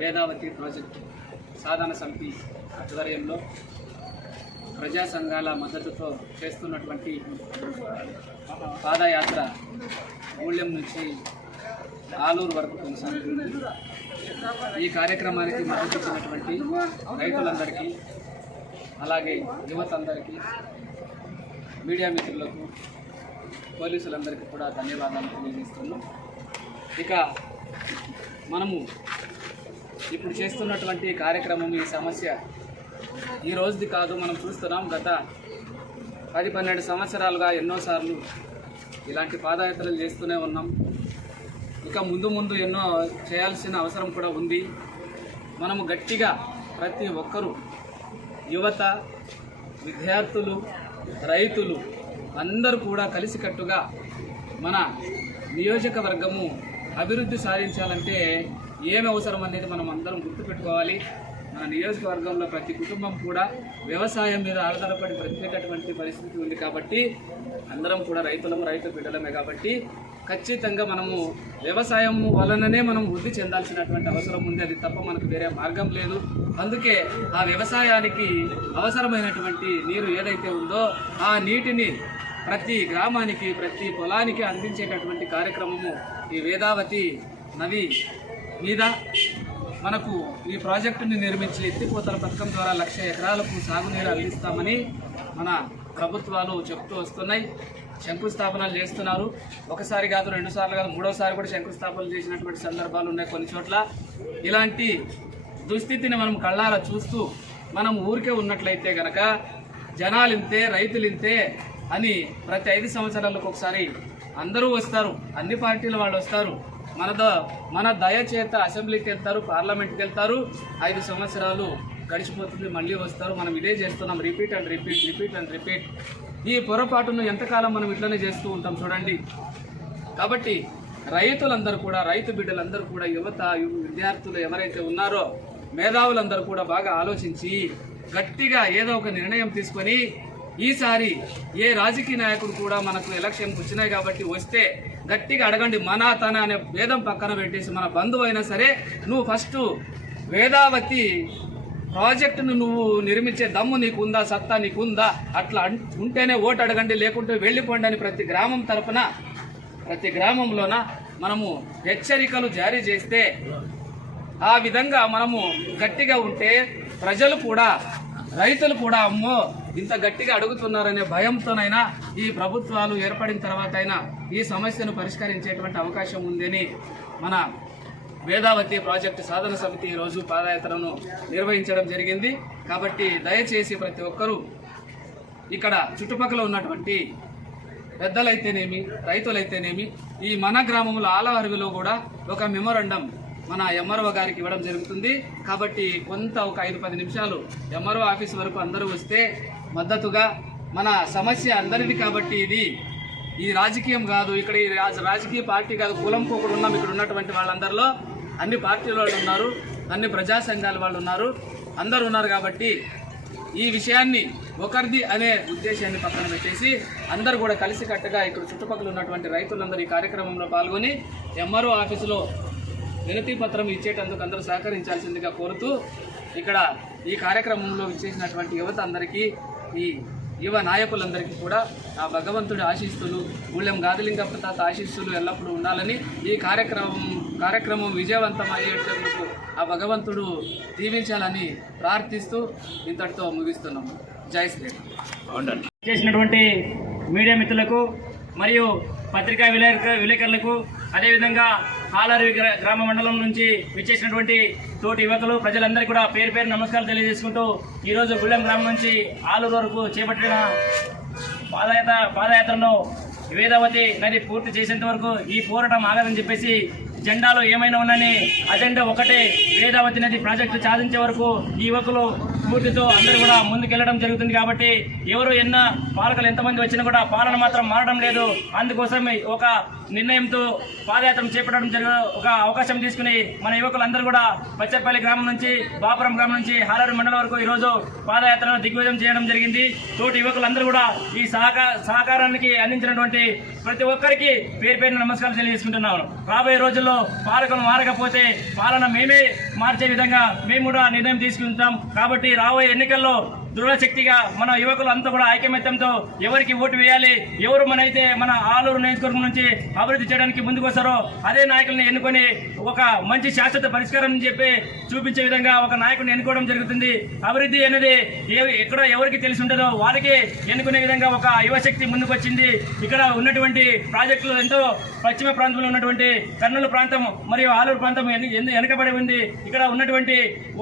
Vedavathi project సాధన సమితి ఆధ్వర్యంలో ప్రజా సంఘాల మద్దతుతో చేస్తున్నటువంటి పాదయాత్ర మూల్యం నుంచి ఆలూరు వరకు కొనసాగుతుంది. ఈ కార్యక్రమానికి మద్దతు ఇచ్చినటువంటి రైతులందరికీ అలాగే యువత అందరికీ మీడియా మిత్రులకు పోలీసులందరికీ కూడా ధన్యవాదాలు తెలియజేస్తున్నాం. ఇక మనము ఇప్పుడు చేస్తున్నటువంటి కార్యక్రమం ఈ సమస్య. ఈ రోజుది కాదు మనం చూస్తున్నాం గత పది పన్నెండు సంవత్సరాలుగా ఎన్నోసార్లు ఇలాంటి పాదయాత్రలు చేస్తూనే ఉన్నాం. ఇక ముందు ముందు ఎన్నో చేయాల్సిన అవసరం కూడా ఉంది. మనము గట్టిగా ప్రతి ఒక్కరూ యువత విద్యార్థులు రైతులు అందరూ కూడా కలిసికట్టుగా మన నియోజకవర్గము అభివృద్ధి సాధించాలంటే ఏమి అవసరం అనేది మనం అందరం గుర్తుపెట్టుకోవాలి. మన నియోజకవర్గంలో ప్రతి కుటుంబం కూడా వ్యవసాయం మీద ఆధారపడి బ్రతికేటటువంటి పరిస్థితి ఉంది కాబట్టి అందరం కూడా రైతులము రైతు బిడ్డలమే కాబట్టి ఖచ్చితంగా మనము వ్యవసాయం వలననే మనం వృద్ధి చెందాల్సినటువంటి అవసరం ఉంది. అది తప్ప మనకు వేరే మార్గం లేదు. అందుకే ఆ వ్యవసాయానికి అవసరమైనటువంటి నీరు ఏదైతే ఉందో ఆ నీటిని ప్రతి గ్రామానికి ప్రతి పొలానికి అందించేటటువంటి కార్యక్రమము ఈ వేదావతి నది మీద మనకు ఈ ప్రాజెక్టుని నిర్మించి ఎత్తిపోతల పథకం ద్వారా లక్ష ఎకరాలకు సాగునీరు అందిస్తామని మన ప్రభుత్వాలు చెప్తూ వస్తున్నాయి. శంకుస్థాపనలు చేస్తున్నారు. ఒకసారి కాదు రెండు సార్లు కాదు మూడోసారి కూడా శంకుస్థాపనలు చేసినటువంటి సందర్భాలు ఉన్నాయి కొన్ని చోట్ల. ఇలాంటి దుస్థితిని మనం కళ్ళారా చూస్తూ మనం ఊరికే ఉన్నట్లయితే గనక జనాలు ఇంతే రైతులు ఇంతే అని ప్రతి ఐదు సంవత్సరాలకు ఒకసారి అందరూ వస్తారు. అన్ని పార్టీల వాళ్ళు వస్తారు. మన ద మన దయచేత అసెంబ్లీకి వెళ్తారు పార్లమెంట్కి వెళ్తారు. ఐదు సంవత్సరాలు గడిచిపోతుంది మళ్ళీ వస్తారు. మనం ఇదే చేస్తున్నాం. Repeat and repeat repeat and repeat. ఈ పొరపాటును ఎంతకాలం మనం ఇట్లనే చేస్తూ ఉంటాం చూడండి. కాబట్టి రైతులందరూ కూడా రైతు బిడ్డలందరూ కూడా యువత విద్యార్థులు ఎవరైతే ఉన్నారో మేధావులందరూ కూడా బాగా ఆలోచించి గట్టిగా ఏదో ఒక నిర్ణయం తీసుకొని ఈసారి ఏ రాజకీయ నాయకుడు కూడా మనకు ఎలక్షన్కి వచ్చినాయి కాబట్టి వస్తే గట్టిగా అడగండి మన తన అనే భేదం పక్కన పెట్టేసి మన బంధువు అయినా సరే నువ్వు ఫస్ట్ వేదావతి ప్రాజెక్టును నువ్వు నిర్మించే దమ్ము నీకు ఉందా సత్తా నీకు ఉందా అట్లా ఉంటేనే ఓటు అడగండి లేకుంటే వెళ్ళిపోండి అని ప్రతి గ్రామం తరపున ప్రతి గ్రామంలోన మనము హెచ్చరికలు జారీ చేస్తే ఆ విధంగా మనము గట్టిగా ఉంటే ప్రజలు కూడా రైతులు కూడా అమ్మో ఇంత గట్టిగా అడుగుతున్నారనే భయంతోనైనా ఈ ప్రభుత్వాలు ఏర్పడిన తర్వాత అయినా ఈ సమస్యను పరిష్కరించేటువంటి అవకాశం ఉందని మన వేదావతి ప్రాజెక్టు సాధన సమితి ఈరోజు పాదయాత్రను నిర్వహించడం జరిగింది. కాబట్టి దయచేసి ప్రతి ఒక్కరూ ఇక్కడ చుట్టుపక్కల ఉన్నటువంటి పెద్దలైతేనేమి రైతులైతేనేమి ఈ మన గ్రామంలో ఆలవరవిలో కూడా ఒక మెమోరండం మన ఎంఆర్ఓ గారికి ఇవ్వడం జరుగుతుంది. కాబట్టి కొంత ఒక ఐదు పది నిమిషాలు ఎంఆర్ఓ ఆఫీస్ వరకు అందరూ వస్తే మద్దతుగా మన సమస్య అందరిది కాబట్టి ఇది. ఈ రాజకీయం కాదు ఇక్కడ ఈ రాజ- రాజకీయ పార్టీ కాదు కులం ఒకడు ఉన్నాం ఇక్కడ ఉన్నటువంటి వాళ్ళందరిలో అన్ని పార్టీల వాళ్ళు ఉన్నారు అన్ని ప్రజా సంఘాల వాళ్ళు ఉన్నారు అందరు ఉన్నారు కాబట్టి ఈ విషయాన్ని ఒకరిది అనే ఉద్దేశాన్ని పక్కన పెట్టేసి అందరూ కూడా కలిసికట్టుగా ఇక్కడ చుట్టుపక్కల ఉన్నటువంటి రైతులందరూ ఈ కార్యక్రమంలో పాల్గొని ఎంఆర్ఓ ఆఫీసులో వినతి పత్రం ఇచ్చేటందుకు అందరూ సహకరించాల్సిందిగా కోరుతూ ఇక్కడ ఈ కార్యక్రమంలో ఇచ్చేసినటువంటి యువత అందరికీ ఈ యువ నాయకులందరికీ కూడా ఆ భగవంతుడి ఆశీస్సులు ఊళ్ళెం గాదిలింగప్ప తాత ఆశీస్సులు ఎల్లప్పుడూ ఉండాలని ఈ కార్యక్రమం కార్యక్రమం విజయవంతం అయ్యేటందుకు ఆ భగవంతుడు దీవించాలని ప్రార్థిస్తూ ఇంతటితో ముగిస్తున్నాము. జై శ్రీరామ్ చేసినటువంటి మీడియా మిత్రులకు మరియు పత్రికా విలేక విలేకరులకు అదేవిధంగా ఆలారి గ్రా- గ్రామ మండలం నుంచి విచ్చేసినటువంటి తోటి యువకులు ప్రజలందరికీ కూడా పేరు పేరు నమస్కారం తెలియజేసుకుంటూ ఈరోజు గుళ్ళెం గ్రామం నుంచి ఆలూరు వరకు చేపట్టిన పాదయాత్ర పాదయాత్రను వేదావతి నది పూర్తి చేసేంత వరకు ఈ పోరాటం ఆగదని చెప్పేసి జెండాలో ఏమైనా ఉన్నని అజెండా ఒకటే వేదావతి నది ప్రాజెక్టు సాధించే వరకు ఈ యువకులు స్ఫూర్తితో అందరూ కూడా ముందుకెళ్ళడం జరుగుతుంది కాబట్టి ఎవరు ఎన్న పాలకులు ఎంతమంది వచ్చినా కూడా పాలన మాత్రం మారడం లేదు. అందుకోసం ఒక నిర్ణయంతో పాదయాత్ర చేపట్టడం జరిగిన ఒక అవకాశం తీసుకుని మన యువకులందరూ కూడా పచ్చపల్లి గ్రామం నుంచి బాపురం గ్రామం నుంచి హారూరు మండలం వరకు ఈరోజు పాదయాత్రను దిగ్విజయం చేయడం జరిగింది. తోటి యువకులందరూ కూడా ఈ సహకార సహకారానికి అందించినటువంటి ప్రతి ఒక్కరికి పేరు పేరున నమస్కారం తెలియజేసుకుంటున్నాను. రాబోయే రోజుల్లో పాలకులు మారకపోతే పాలన మేమే మార్చే విధంగా మేము కూడా నిర్ణయం తీసుకుంటాం. కాబట్టి రాబోయే ఎన్నికల్లో దృఢశక్తిగా మన యువకులు అంతా కూడా ఐకమత్యంతో ఎవరికి ఓటు వేయాలి ఎవరు మనైతే మన ఆలూరు నియోజకవర్గం నుంచి అభివృద్ధి చేయడానికి ముందుకు వస్తారో అదే నాయకుల్ని ఎన్నుకొని ఒక మంచి శాశ్వత పరిష్కారం అని చెప్పి చూపించే విధంగా ఒక నాయకుడిని ఎన్నుకోవడం జరుగుతుంది. అభివృద్ధి అనేది ఏ- ఎక్కడ ఎవరికి తెలిసి ఉంటుందో వారికి ఎన్నుకునే విధంగా ఒక యువశక్తి ముందుకు వచ్చింది ఇక్కడ ఉన్నటువంటి ప్రాజెక్టులు ఎంతో పశ్చిమ ప్రాంతంలో ఉన్నటువంటి కర్నూలు ప్రాంతం మరియు ఆలూరు ప్రాంతం వెనుకబడి ఉంది. ఇక్కడ ఉన్నటువంటి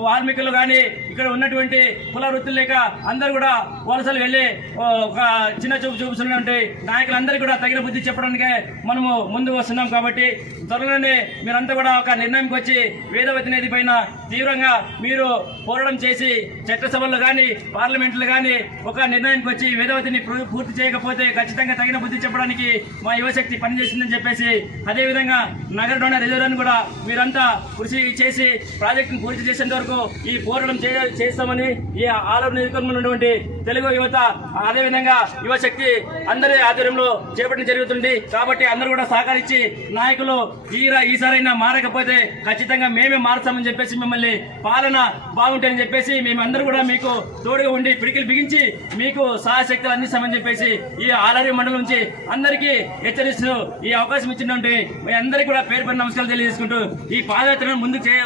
వాల్మీకులు కానీ ఇక్కడ ఉన్నటువంటి కుల వృత్తులు లేక అందరూ కూడా వలసలు వెళ్ళి ఓ, ఒక చిన్న చూపు చూపిస్తున్నటువంటి నాయకులందరికీ కూడా తగిన బుద్ధి చెప్పడానికే మనము ముందుకు వస్తున్నాం కాబట్టి త్వరలోనే మీరంతా కూడా ఒక నిర్ణయంకి వచ్చి వేదవతి నది పైన తీవ్రంగా మీరు పోరాటం చేసి చట్టసభల్లో కానీ పార్లమెంట్లో కానీ ఒక నిర్ణయానికి వచ్చి వేదవతిని పూర్తి చేయకపోతే ఖచ్చితంగా తగిన బుద్ధి చెప్పడానికి మా యువశక్తి పనిచేసిందని చెప్పేసి అదేవిధంగా నగర డోనర్ రిజర్వ్ కూడా మీరంతా కృషి చేసి ప్రాజెక్టును పూర్తి చేసేంత వరకు ఈ పోరాటం చేస్తామని ఈ ఆలోచన నియోజకవర్గంలో ఉన్నటువంటి తెలుగు యువత అదేవిధంగా యువశక్తి అందరి ఆధ్వర్యంలో చేపట్టడం జరుగుతుంది. కాబట్టి అందరూ కూడా సహకరించి నాయకులు ఈ ఈసారైనా మారకపోతే ఖచ్చితంగా మేమే మారుస్తామని చెప్పేసి మిమ్మల్ని పాలన బాగుంటుందని చెప్పేసి మేమందరూ కూడా మీకు తోడుగా ఉండి పిడికిలు బిగించి మీకు సహాయశక్తులు అందిస్తామని చెప్పేసి ఈ ఆలయ మండలం నుంచి అందరికీ హెచ్చరిస్తూ ఈ అవకాశం ఇచ్చినటువంటి మీ అందరికీ కూడా పేరు పేరు నమస్కారాలు తెలియజేసుకుంటూ ఈ పాదయాత్రను ముందుకు చే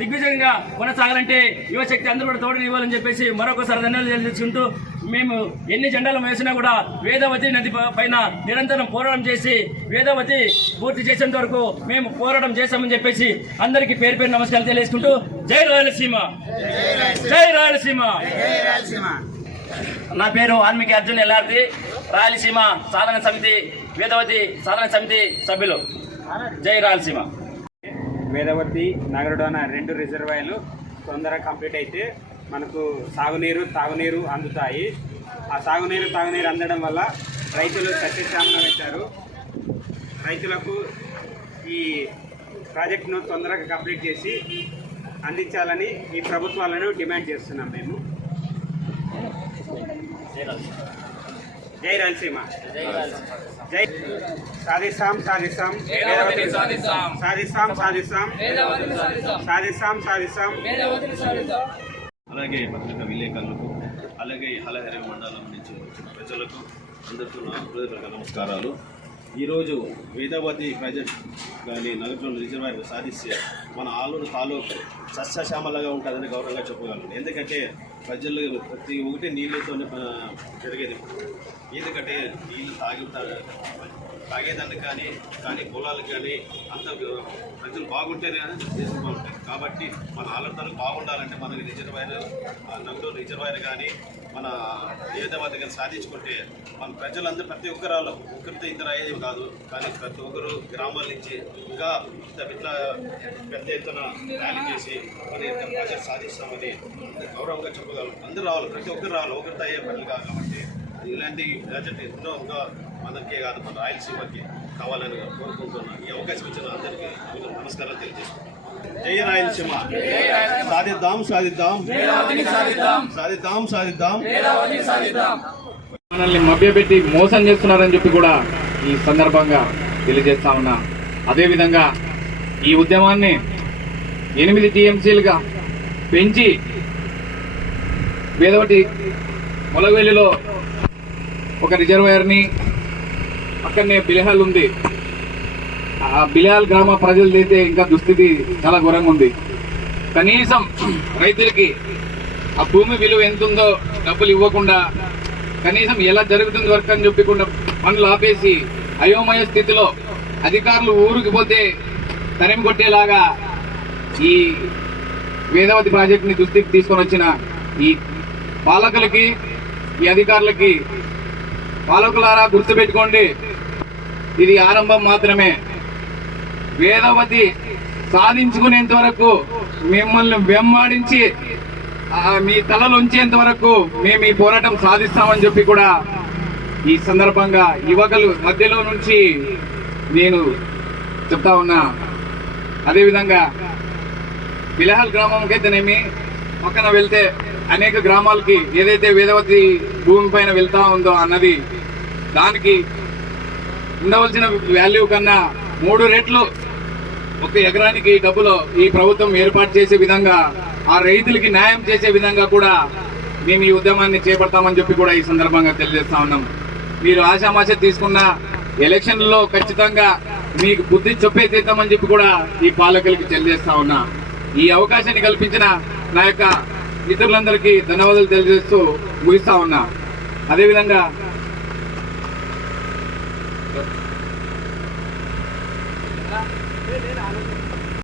దిగ్విజయంగా కొనసాగాలంటే యువశక్తి అందరూ కూడా తోడుగా ఇవ్వాలని చెప్పేసి మరొకసారి ధన్యవాదాలు తెలుసుకుంటూ మేము ఎన్ని జెండాలు వేసినా కూడా వేదవతి నది పైన నిరంతరం పోరాటం చేసి వేదవతి పూర్తి చేసేంత వరకు మేము పోరాటం చేశామని చెప్పేసి అందరికీ పేరు పేరు నమస్కారాలు తెలియజేసుకుంటూ జై రాయలసీమ. జై రాయలసీమ. నా పేరు ఆన్మికి అర్జున్ ఎల్లార్ది రాయలసీమ సాధన సమితి వేదవతి సాధన సమితి సభ్యులు. జై రాయలసీమ. వేదవతి నగరడోన రెండు రిజర్వాయర్లు తొందరగా కంప్లీట్ అయితే మనకు సాగునీరు తాగునీరు అందుతాయి. ఆ సాగునీరు తాగునీరు అందడం వల్ల రైతులు సస్యశ్యామలం పెట్టారు రైతులకు ఈ ప్రాజెక్టును తొందరగా కంప్లీట్ చేసి అందించాలని ఈ ప్రభుత్వాలను డిమాండ్ చేస్తున్నాం మేము. జై రాయలసీమ. జై సాధిస్తాం సాధిస్తాం. వేదవతి సాధిస్తాం. సాధిస్తాం సాధిస్తాం. సాధిస్తాం. అలాగే పత్రికా విలేకరులకు అలాగే హలహరి మండలం నుంచి వచ్చిన ప్రజలకు అందరికీ నా హృదయపూర్వక నమస్కారాలు. ఈరోజు వేదావతి ప్రాజెక్ట్ కానీ నగరంలో రిజర్వాయర్ సాధిస్తే మన ఆలూరు తాలూకు సస్యశ్యామలగా ఉంటుందని గౌరవంగా చెప్పగలను. ఎందుకంటే ప్రజలు ప్రతి ఒక్కటి నీళ్ళతోనే పెరిగేది. జరిగేది ఎందుకంటే నీళ్ళు తాగి తాగేదానికి కానీ కానీ కులాలు కానీ అంత ప్రజలు బాగుంటేనే దేశం బాగుంటుంది. కాబట్టి మన ఆలతాలు బాగుండాలంటే మనకి రిజర్వాయర్ నగరం రిజర్వాయర్ కానీ మన ఏదైతే కానీ సాధించుకుంటే మన ప్రజలందరూ ప్రతి ఒక్కరు ఒకరితో ఇద్దరు అయ్యేది కాదు. కానీ ప్రతి ఒక్కరు గ్రామాల నుంచి ఇంకా ఇంత ఇట్లా పెద్ద ఎత్తున ర్యాలీ చేసి మన ప్రాజెక్ట్ సాధిస్తామని గౌరవంగా చెప్పగలం. అందరూ రావాలి. ప్రతి ఒక్కరు రావాలి. ఒకరితో అయ్యే పనులు కాదు కాబట్టి ఇలాంటి ప్రాజెక్ట్ ఎన్నో ఇంకా మనకే కాదు మన రాయలసీమకి కావాలని కోరుకుంటున్నాను. ఈ అవకాశం ఇచ్చిన అందరికీ నమస్కారాలు తెలియజేసుకుంటాను జై రాయలసీమ. సాధిద్దాం సాధిద్దాం. సాధిద్దాం. సాధిద్దాం. మనల్ని మభ్యపెట్టి మోసం చేస్తున్నారని చెప్పి కూడా ఈ సందర్భంగా తెలియజేస్తా ఉన్నా. అదేవిధంగా ఈ ఉద్యమాన్ని ఎనిమిది టీఎంసీలుగా పెంచి వేదవటి మొలవెల్లిలో ఒక రిజర్వాయర్ని అక్కడనే బిలహల్ ఉంది. ఆ బిలహల్ గ్రామ ప్రజలదైతే ఇంకా దుస్థితి చాలా ఘోరంగా ఉంది. కనీసం రైతులకి ఆ భూమి విలువ ఎంత ఉందో డబ్బులు ఇవ్వకుండా కనీసం ఎలా జరుగుతుంది వర్క్ అని చెప్పకుండా పనులు ఆపేసి అయోమయ స్థితిలో అధికారులు ఊరికి పోతే తరిమి కొట్టేలాగా ఈ వేదవతి ప్రాజెక్టుని దృష్టికి తీసుకొని వచ్చిన ఈ పాలకులకి ఈ అధికారులకి పాలకులారా గుర్తుపెట్టుకోండి. ఇది ఆరంభం మాత్రమే. వేదవతి సాధించుకునేంత వరకు మిమ్మల్ని వెంబాడించి మీ తలలు ఉంచేంత వరకు మేము ఈ పోరాటం సాధిస్తామని చెప్పి కూడా ఈ సందర్భంగా యువకులు మధ్యలో నుంచి నేను చెప్తా ఉన్నా. అదేవిధంగా బిలహల్ గ్రామంకైతేనేమి పక్కన వెళ్తే అనేక గ్రామాలకి ఏదైతే వేదవతి భూమి పైన వెళ్తా ఉందో అన్నది దానికి ఉండవలసిన వాల్యూ కన్నా మూడు రెట్లు ఒక ఎకరానికి డబ్బులు ఈ ప్రభుత్వం ఏర్పాటు చేసే విధంగా ఆ రైతులకి న్యాయం చేసే విధంగా కూడా మేము ఈ ఉద్యమాన్ని చేపడతామని చెప్పి కూడా ఈ సందర్భంగా తెలియజేస్తా ఉన్నాం. మీరు ఆశామాష తీసుకున్న ఎలక్షన్లలో ఖచ్చితంగా మీకు బుద్ధి చొప్పే తీద్దామని చెప్పి కూడా ఈ పాలకులకి తెలియజేస్తా ఉన్నా. ఈ అవకాశాన్ని కల్పించిన నా యొక్క మిత్రులందరికీ ధన్యవాదాలు తెలియజేస్తూ ముగిస్తా ఉన్నా. అదేవిధంగా